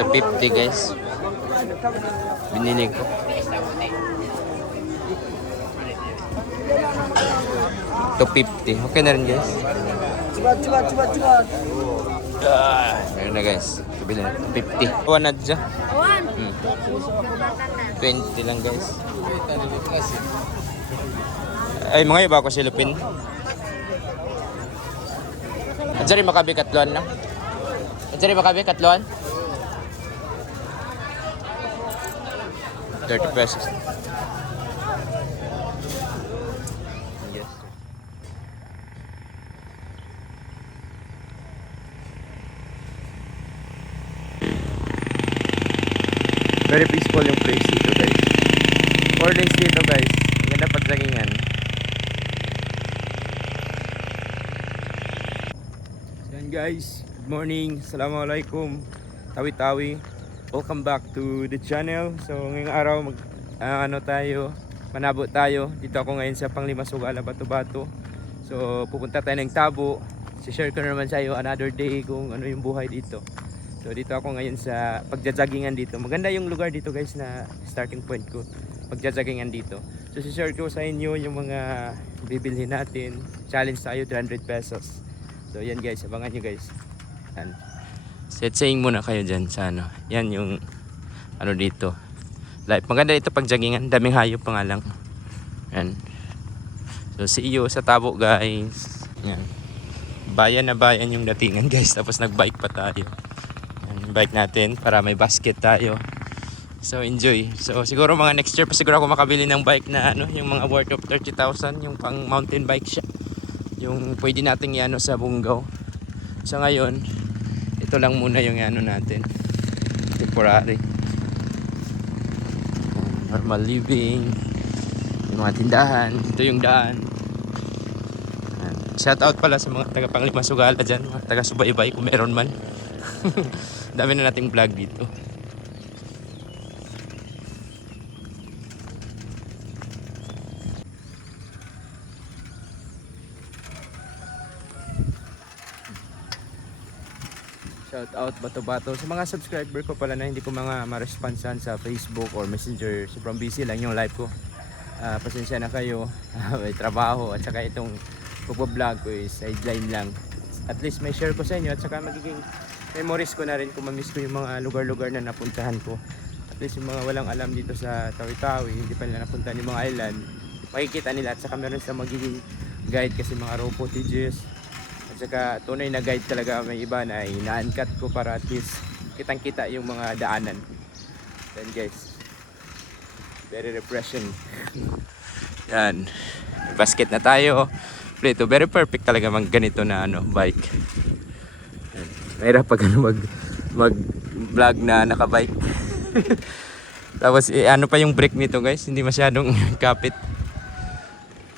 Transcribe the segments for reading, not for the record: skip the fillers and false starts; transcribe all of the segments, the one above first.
Ito 50 guys. Binili ko. Ito 50. Okay na rin guys. Meron na guys. Ito bilhin na. 50. One na dyan. 20 lang guys. Ay mga iba ko silupin. Adjari makabi katluan na. Adjari makabi katluan. 30 pesos. Yes. Very peaceful yung place dito guys. 4 days dito guys. Ganda pagsagingan. Yan guys. Good morning. Assalamualaikum. Tawi-tawi. Welcome back to the channel. So ngayong araw manabot tayo. Dito ako ngayon sa Panglimasugal, Bato-Bato. So pupunta tayo ng Tabo. Si-share ko na naman sa iyo another day kung ano yung buhay dito. So dito ako ngayon sa pagjajagingan dito. Maganda yung lugar dito guys na starting point ko. Pagjajagingan dito. So si-share ko sa inyo yung mga bibilhin natin. Challenge tayo 300 pesos. So yan guys, abangan nyo guys. Yan. Setting muna kayo dyan sa ano. Yan yung ano dito. Like, maganda dito pagjagingan. Daming hayop pa nga lang. Yan. So see you sa Tabo guys. Yan. Bayan na bayan yung datingan guys. Tapos nagbike pa tayo. Yan, bike natin para may basket tayo. So enjoy. So siguro mga next year pa siguro ako makabili ng bike na ano, yung mga worth of 30,000, yung pang mountain bike siya. Yung pwede nating iano sa Bungaw. So ngayon, ito lang muna yung ano natin. Temporary. Normal living. Yung mga tindahan. Ito yung daan. Shout out pala sa mga taga Panglimasugal dyan. Mga taga Subaybay kung meron man. Dami na nating vlog dito. Shout out Bato-Bato sa mga subscriber ko pala na hindi ko mga ma-responsan sa Facebook or Messenger. Sobrang busy lang yung live ko. Pasensya na kayo. May trabaho at saka itong pagbablog ko is sideline lang. At least may share ko sa inyo at saka magiging memories ko na rin kung mamiss ko yung mga lugar-lugar na napuntahan ko. At least yung mga walang alam dito sa Tawi-Tawi, hindi pa nila napuntahan yung mga island, makikita nila at saka meron silang magiging guide kasi mga raw footages. At saka tunay na guide talaga, may iba na ina-uncut ko para at least kitang-kita yung mga daanan. Then guys, very refreshing. Yan, basket na tayo. Ito, very perfect talaga mag ganito na ano, bike. Mahirap pag ano mag vlog na nakabike. Tapos ano pa yung brake nito guys, hindi masyadong kapit.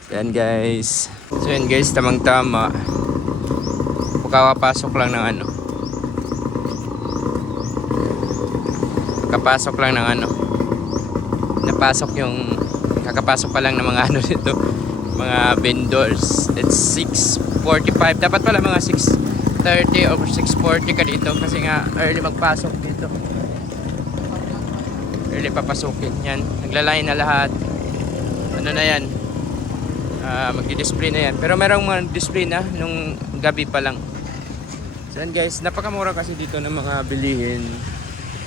So yan guys. So yan guys, tamang-tama. Kakapasok lang ng ano. Kakapasok lang ng ano. Napasok yung kakapasok pa lang ng mga ano dito. Mga vendors. It's 6:45. Dapat pala mga 6:30 or 6:40 ka dito kasi nga early magpasok dito. Early papasukin. Yan. Naglalain na lahat. Ano na yan? Magdi-display na yan. Pero merong mga display na nung gabi pa lang. So yan guys, napakamura kasi dito ng mga bilihin.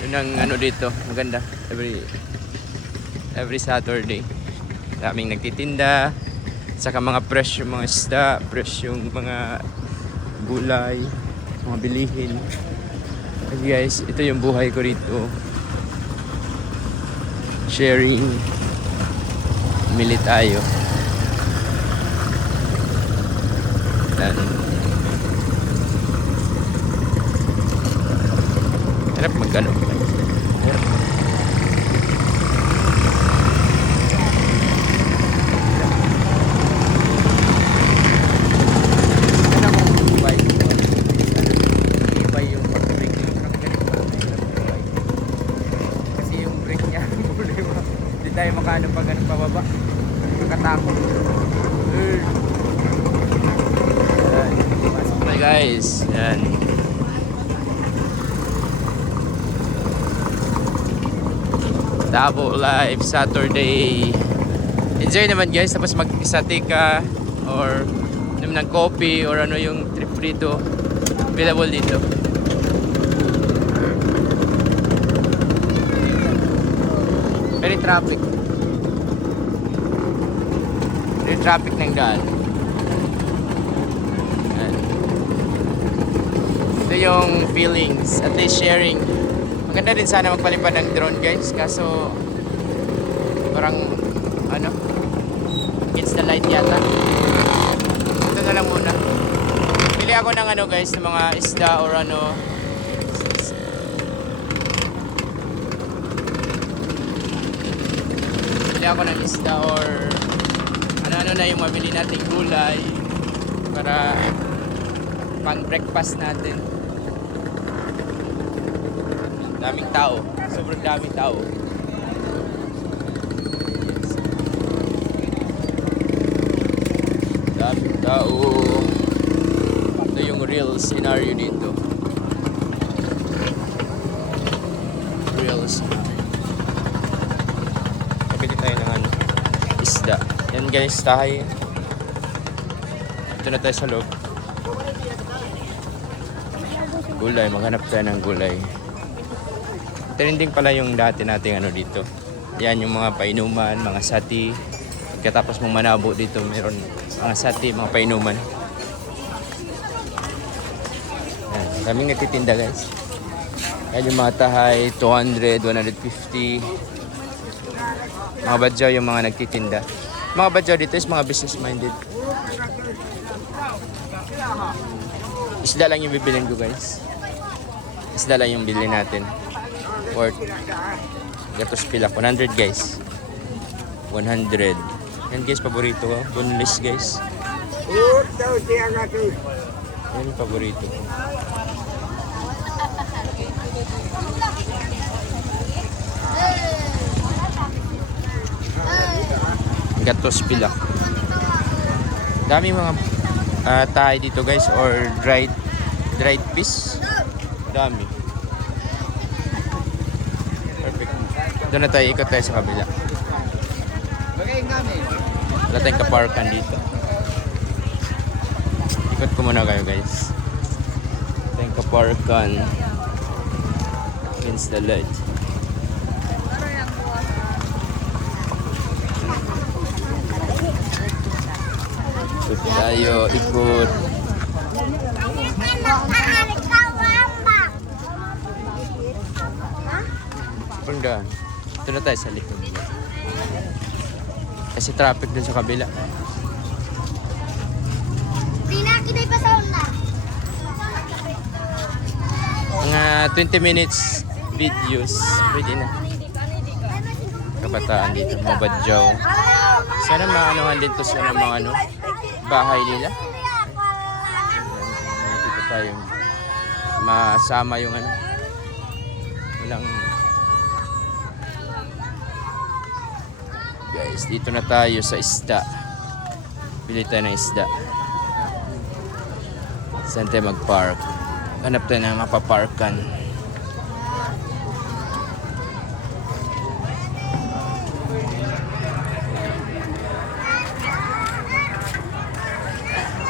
Yun ang ano dito, maganda. Every Saturday. Daming nagtitinda. Saka mga fresh yung mga isda, fresh yung mga gulay, mga bilihin. Kasi guys, ito yung buhay ko rito. Sharing. Mili tayo. Yan. Harap magkano. Tayo makaano pag ano pababa, nakatakot. Pasok na guys, yan. Davao Live Saturday. Enjoy naman guys, tapos mag-isate ka or inom ng coffee or ano yung trip dito. Available dito. Very traffic. Very traffic ng daan. Ito yung feelings, at least sharing. Maganda din sana magpalipad ng drone guys, kaso parang ano, against the light yata. Ito na lang muna. Pili ako ng ano guys, ng mga isda or ano. Pili ako ng isda or ano-ano na yung mabili nating gulay para pang breakfast natin. Daming tao, sobrang daming tao. Daming tao. Ito yung real scenario dito. Real scenario. Kapili tayo ng ano, isda. Yan guys, tayo. Ito na tayo sa loob. Gulay, maghanap tayo ng gulay. Trending pala yung dati nating ano dito. Yan yung mga painuman, mga sati. Katapos mong manabo dito, meron mga sati, mga painuman. Yan, daming nagtitinda guys. Yan yung mga tahay, 200, 150. Mga badyaw yung mga nagtitinda. Mga badyaw dito is mga business minded. Isda lang yung bibilin ko guys. Isda lang yung bilhin natin. Worth gatos pilak 100 guys. 100. Yan guys, paborito ko. Boneless guys. Yan yung paborito. Gatos pilak. Dami mga tayo dito guys, or dried fish. Dami. Perfect. Doon na tayo, ikot tayo sa kabila. Wala tayong kaparkan dito. Ikot ko muna kayo guys. Wala tayong kaparkan against the light. Ikot tayo, ikot. Punta. Ito na tayo sa likod. Kasi traffic dun sa kabila. Mga 20 minutes videos. Pwede na. Kabataan dito. Mga badyaw. Sana maanuhan din to sa mga ano, bahay nila. Dito tayo. Masama yung ano. Walang guys, dito na tayo sa isda. Bili tayo ng isda. Saan tayo mag-park? Hanap tayo ng mapaparkan.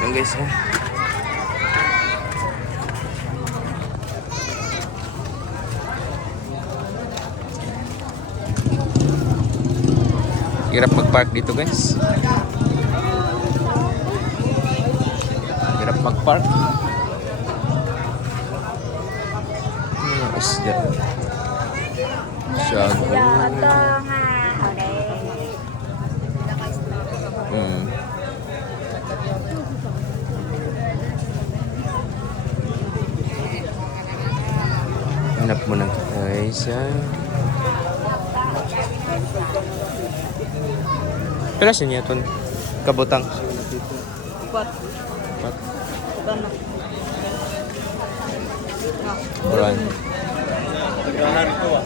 Yan guys, ha? Hirap mag-park dito guys. Hirap mag-park. Isda. Shago. Hanap mo na guys, ha? Pila siya niya ito? Kabutang. 4. 4. Oran. Tegahan ito ah.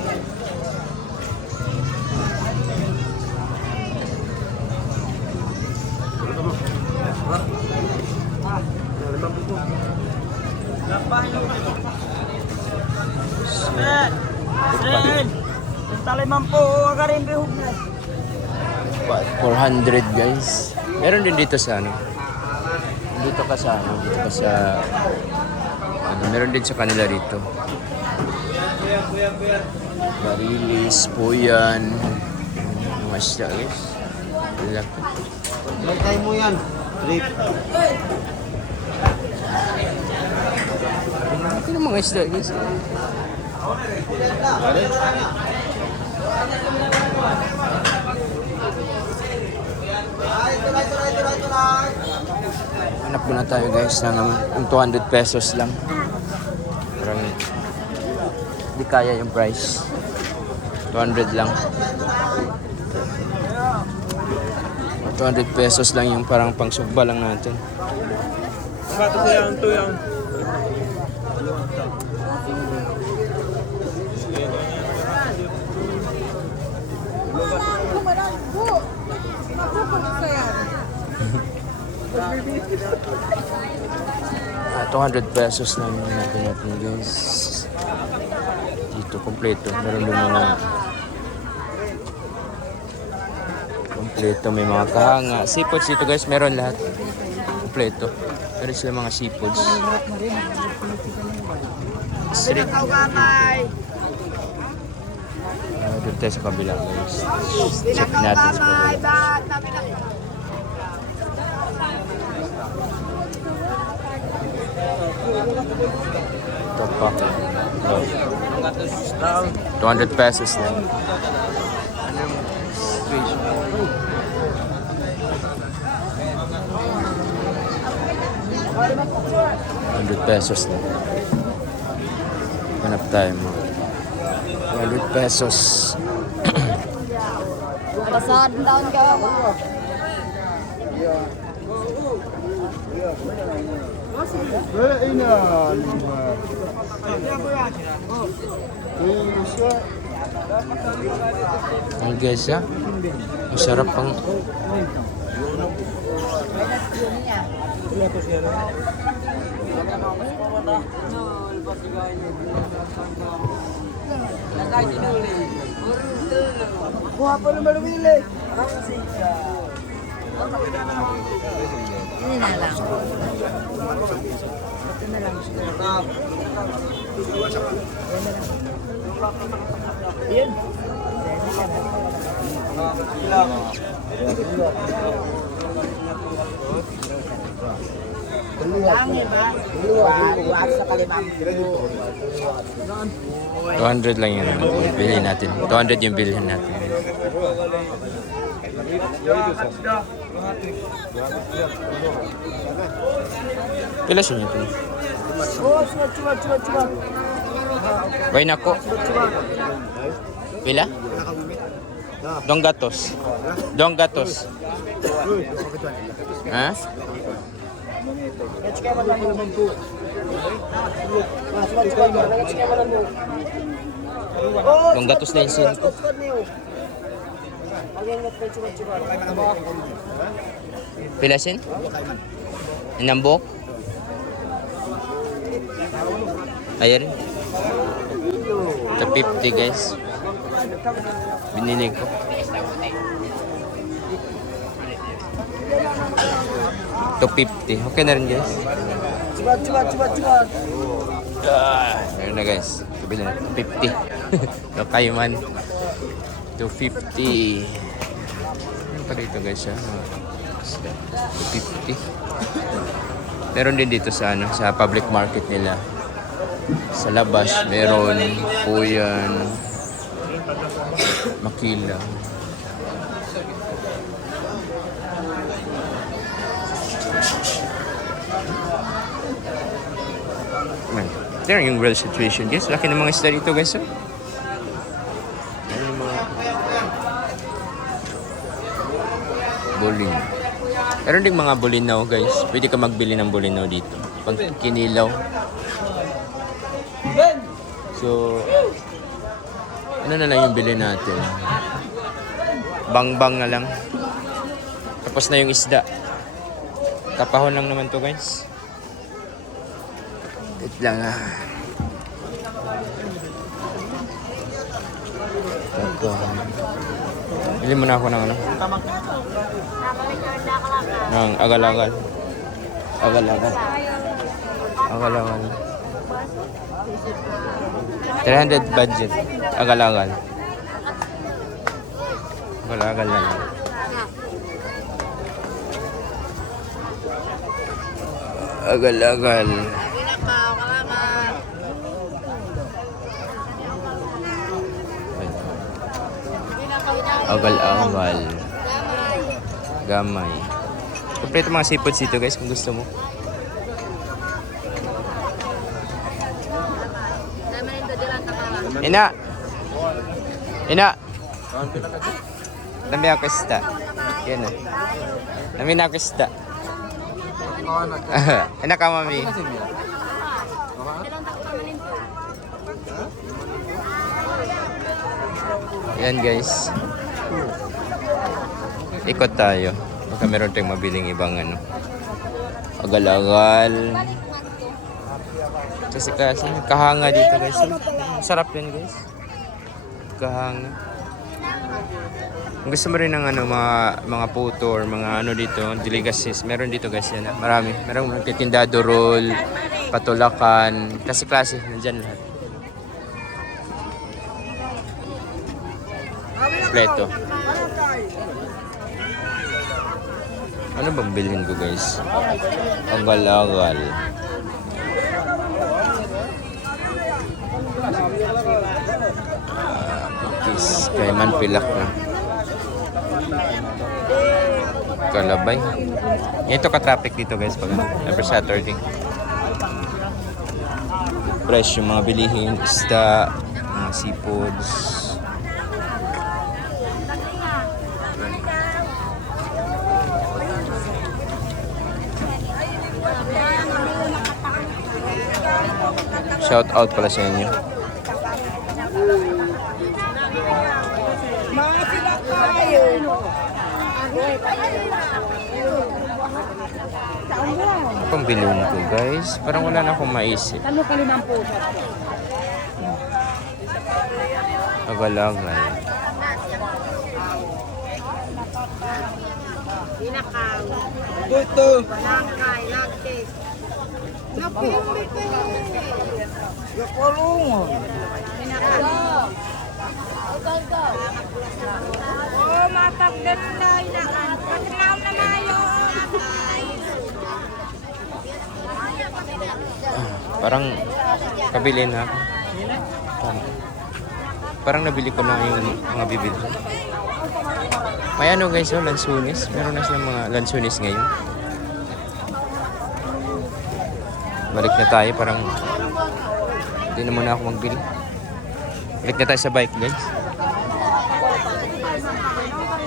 Taliman po, agarin bihog na. 400 guys. Meron din dito sa ano. Dito ka sa ano, dito ka sa ano, meron din sa kanila dito. Barilis po yan. Mga isda guys. Laki. Lagay mo yan. Rip. Laki ng mga isda guys. Hanap muna tayo guys ng 200 pesos lang. Parang hindi kaya yung price. 200 lang. 200 pesos lang yung parang pangsugba lang natin. Bato ko yan, ito yan. Ah, 200 pesos lang yung natin guys. Dito kompleto. Meron din mga kompleto. May mga kahanga. Seafoods dito guys. Meron lahat. Kompleto. Meron sila mga seafoods. Street. Doon tayo sa kabila guys. Check natin sa kabila. Ito pa. 200 pesos lang. 100 pesos lang. Hanap tayo mo. 100 pesos. Pasad down ka ba? Ang guys ya. Masarap pang Kuha pa ng maluwili. Ini na lang. Ito na lang. Yan. Langit ba? Luwag sa kalimang. 200 lang yun. Bilhin natin. 200 yung bilhin natin. Pila siya nito? Oh, cuba. Why nako? Pila? Dong gatos. Dong gatos. Ha? Dong gatos na yung sin. Pila sin? Inambok? Ayan. Ito 50 guys. Binili ko. Ito 50. Okay na rin guys. Cuba. Meron na guys. Kabila na. 50. Ito kayo man. Ito 50. Ano pa dito guys ha? Ito 50. Meron din dito sa ano, sa public market nila. Sa labas meron po yan. Makila. Man, ito yung real situation guys. Laki ng mga isda dito guys. Oh. Ayan yung mga bulin. Meron ding mga bulinaw guys. Pwede ka magbili ng bulinaw dito. Pang kinilaw. So, ano na lang yung bilhin natin? Bang-bang na lang. Tapos na yung isda. Kapahon lang naman to guys. Wait lang ah. Ito. Bili mo na ako ng ano? Ng agal-agal. Agal-agal. Agal-agal. 300 budget. Agal-agal. Agal-agal lang. Agal-agal. Agal-agal. Gamay. Kompleto mga seafoods dito guys kung gusto mo. Ina! Ina! Dami ako isda. Yan o. Dami na ako isda. Ina ka mami. Yan guys. Ikot tayo. Baka meron tayong mabiling ibang ano. Agal-agal. Kasi kahanga dito guys. Sarap yan guys. Kahanga. Kung gusto mo rin ng ano, mga puto or mga ano dito, delicacies, meron dito guys yan. Marami. Merong nagtitindado roll, patulakan, klase-klase. Nandyan lahat. Kompleto. Ano bang bilhin ko guys? Agal-agal. Kiss kay man pilak na. Kalabay. Ito ka-traffic dito guys pag every Saturday. Fresh yung mga bilihin, isda, mga seafoods. Shout out pala sa inyo. Mga sila kayo. Ano pang bilhin ko guys? Parang wala na akong maisip. Ano ka limang po? Agal-agal. Pinakaw. Ito. Langkay. Lagtis. Naku, yung Yakulong. pinakaw. Oh, mapagdanday na kan. Patraw na mayo. Parang kabili na ako. Parang nabili ko na yung mga bibili. May ano guys, oh, lansunis. Meron na silang mga lansunis ngayon. Balik na tayo, parang hindi na muna ako magbili. Balik na tayo sa bike guys.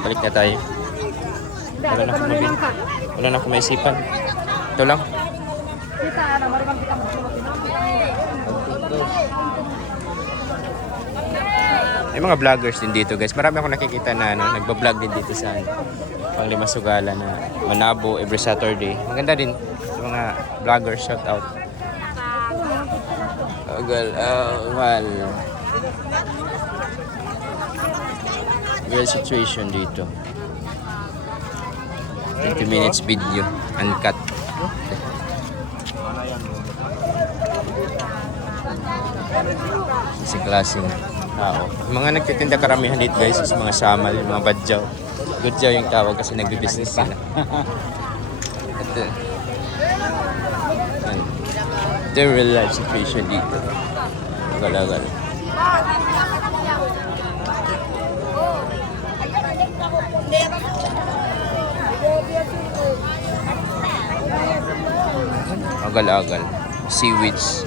Balik na tayo. Wala na akong mabili. Wala na akong maisipan. Ito lang. May mga vloggers din dito guys. Marami akong nakikita na ano, nagbablog din dito sa Panglima Sugala na Manabo every Saturday. Maganda din yung mga vloggers, shout out. Agal-agal. Real situation dito. 20 minutes video, uncut. Kasi klaseng tao. Mga nagtitinda karamihan dito guys is mga samal, mga badyaw. Badyaw yung tawag kasi nagbi-business sila. Ito. Yan. Ito yung real life situation dito. Agal-agal. Agal-agal. Seaweeds.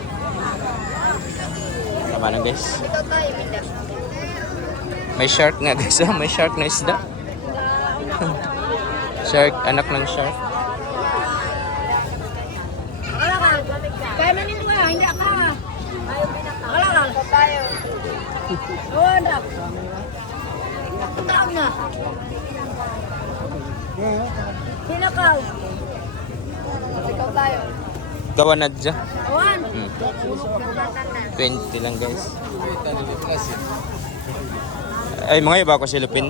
Tama na guys. May shark nga guys. May shark na isda. Shark, anak ng shark. Kaya manin mo, hindi ka. Wala lang. Tayo. Wala. Taon na. Pinakaw. Ikaw tayo. Gawa na dyan. Awan. 20 lang guys. Ay, mga iba ako silupin.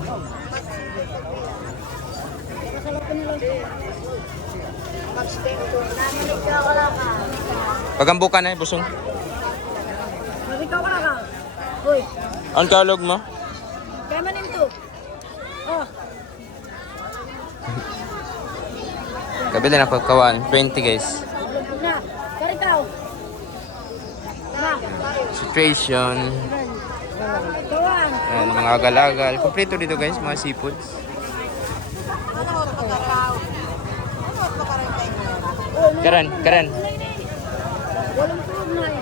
Pagambukan na busong. Nabitaw ka na ka. Hoy, Ang kalog mo? kaya man ito. Oh, Kabili na pagkawan. 20 guys. na. Karitaw. Na. Situation. Kawan. Ayan, mga agal-agal. Kompleto dito guys, mga seafoods. Karan, karan. Walang tulog na eh.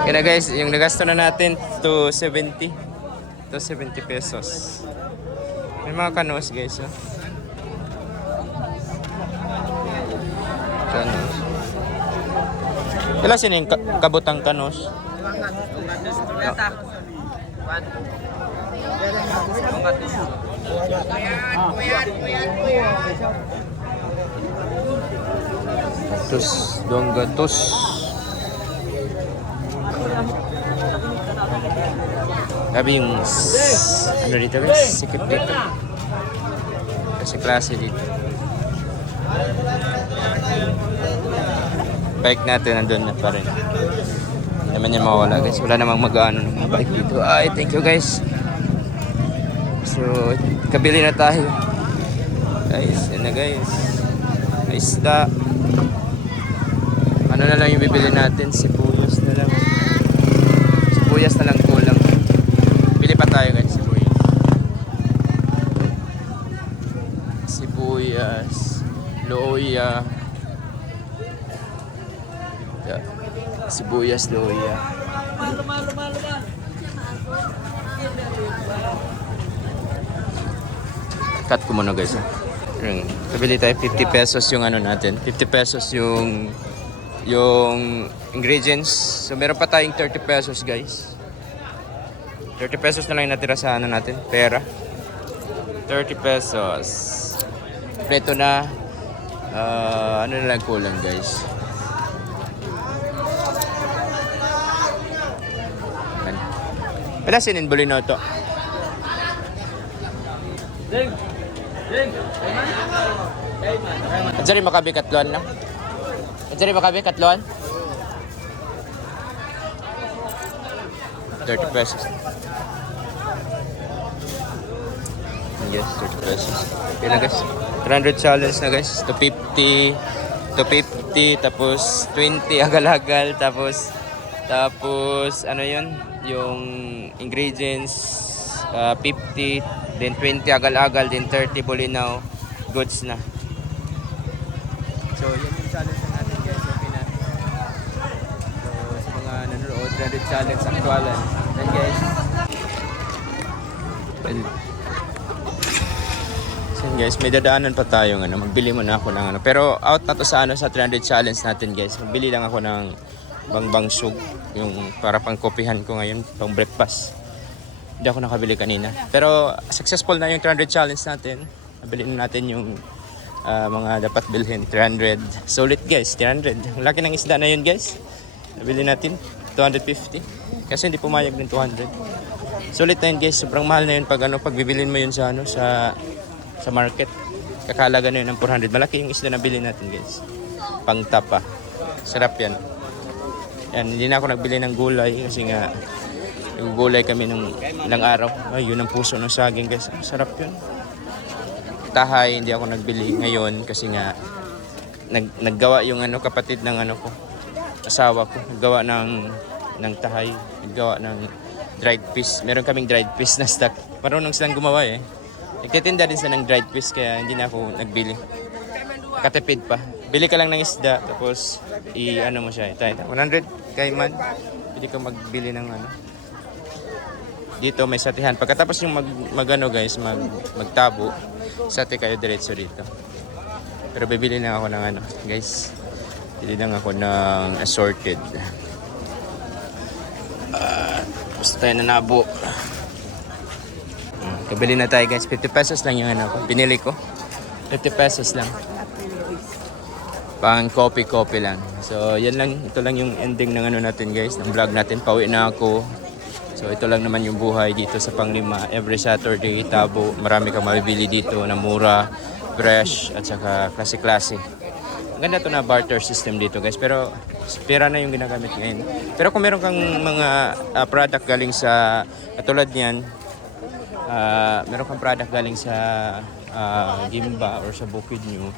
Kaya na guys, yung nagasto na natin to 70 pesos. May mga kanos guys. Oh. Kanos. Kailan sino yung kabutang kanos? Tus, doang gatos. Gabi yung ano dito guys, sikip dito. Kasi klase dito. Bike natin nandun na pa rin. Hindi naman yan mawala guys. Wala namang mag-ano ng mga bike dito. Ay, thank you guys. So, kabili na tayo. Guys, yan na guys. May isda. Ano na lang yung bibili natin? Sibuyas na lang. Sibuyas na lang kulang. Bili pa tayo guys, sibuyas. Sibuyas. Loya. Yeah. Sibuyas, loya. Cut ko muna guys. Yung, kabili tayo 50 pesos yung ano natin. 50 pesos yung ingredients. So meron pa tayong 30 pesos guys. 30 pesos na lang yung natira sa ano natin, pera. 30 pesos. Preto na. Ano na lang kulang guys. Pala sinin bulino to. At sari makabi katluan na. At sari makabi katluan. 30 pesos. Yes, 30 pesos. Kaya guys. 300 challenge na guys. 250. 250. Tapos 20 agal-agal. Tapos ano yun? Yung ingredients. 50. Then 20 agal-agal. Then 30 bulinaw. Goods na. So yun yung challenge na natin guys. Okay na. So sa mga nanonood, 300 challenge aktualan. Then guys. So guys, may dadaanan pa tayo ano. Magbili muna ako ng ano. Pero out na to sa ano sa 300 challenge natin guys. Magbili lang ako ng bangbang sug. Yung para pang kopihan ko ngayon. Pang breakfast. Hindi ako nakabili kanina. Pero successful na yung 300 challenge natin. Nabili na natin yung mga dapat bilhin. 300. Solid guys, 300. Ang laki ng isda na yun guys. Nabili natin 250. Kasi hindi pumayag ng 200. Solid na yun guys. Sobrang mahal na yun pag bibilin mo yun sa sa market. Kakalaga na yun ng 400. Malaki yung isda na bilhin natin guys. Pang tapa. Sarap yan. Yan, hindi na ako nagbili ng gulay kasi nga gulay kami ng ilang araw. Ay, yun ang puso ng saging guys. Sarap yun. Tahay, hindi ako nagbili ngayon kasi nga naggawa yung kapatid ng ko, asawa ko. Naggawa ng tahay, naggawa ng dried fish. Meron kaming dried fish na stock. Marunong silang gumawa eh. Nagtitinda din sila ng dried fish kaya hindi na ako nagbili. Katipid pa. Bili ka lang ng isda tapos mo siya. 100 kay man. Pwede ka magbili ng Dito may satihan. Pagkatapos yung magtabo, sate kayo diretso dito. Pero bibili lang ako ng guys. Bili lang ako ng assorted. Gusto tayo na nabo. Kabili na tayo guys. 50 pesos lang yung binili ko. 50 pesos lang. Pang copy lang. So yan lang, ito lang yung ending ng ano natin guys, ng vlog natin. Pauwi na ako. So ito lang naman yung buhay dito sa Panglima. Every Saturday, Tabo, marami kang mabibili dito na mura, fresh, at saka klase-klase. Ganda to na barter system dito guys, pero pera na yung ginagamit ngayon. Pero kung meron kang mga product galing sa katulad niyan, meron kang product galing sa Gimba or sa Bukid New,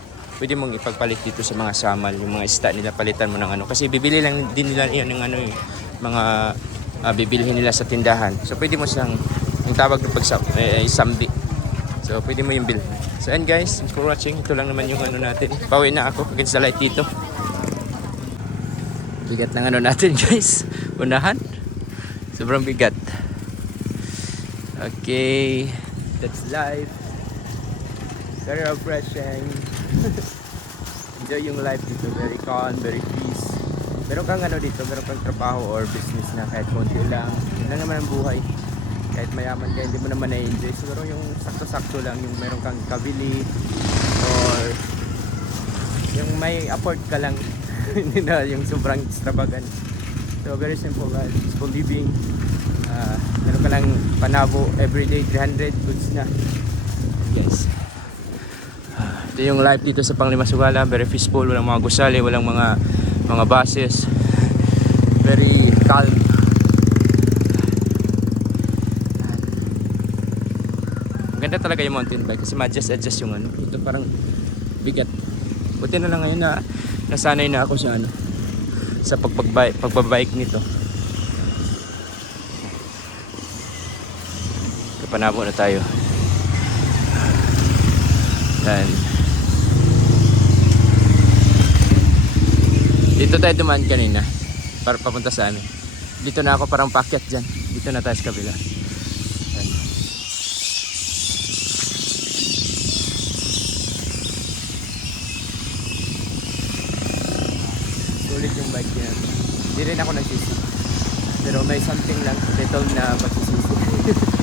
pwede mong ipagpalit dito sa mga samal, yung mga isda nila, palitan mo ng ano. Kasi bibili lang din nila yan ng ano, mga bibilihin nila sa tindahan. So pwede mo silang, yung tawag ng sambi. So pwede mo yung bilhin. So and guys, thanks for watching. Ito lang naman yung ano natin. Pauwi na ako against the light dito. Bigat ng ano natin guys. Unahan. Sobrang bigat. Okay. That's life. Very refreshing. Enjoy yung life dito. Very calm, very peace. Meron kang ano dito, meron kang trabaho or business na kahit konti lang. Yun lang naman ang buhay. Kahit mayaman ka, hindi mo naman na-enjoy. Siguro yung sakto-sakto lang, yung meron kang kabili or yung may afford ka lang. Hindi na yung sobrang extravagant. So very simple life, peaceful living. Meron ka lang panabo everyday, 300 goods na. Guys. Ito yung life dito sa Panglima Sugala, very peaceful, walang mga gusali, walang mga buses. Very calm. Ganda talaga yung mountain bike kasi ma-adjust yung ano. Ito parang bigat. Buti na lang ngayon na nasanay na ako sa ano, sa pagbabike nito. Kapanabo na tayo. Yan. Dito tayo dumaan kanina para papunta sa amin. Dito na ako parang paakyat dyan. Dito na tayo sa kabila. Yan. Sulit yung bike niya. Hindi rin ako nagsisi. Pero may something lang little na pagsisisi.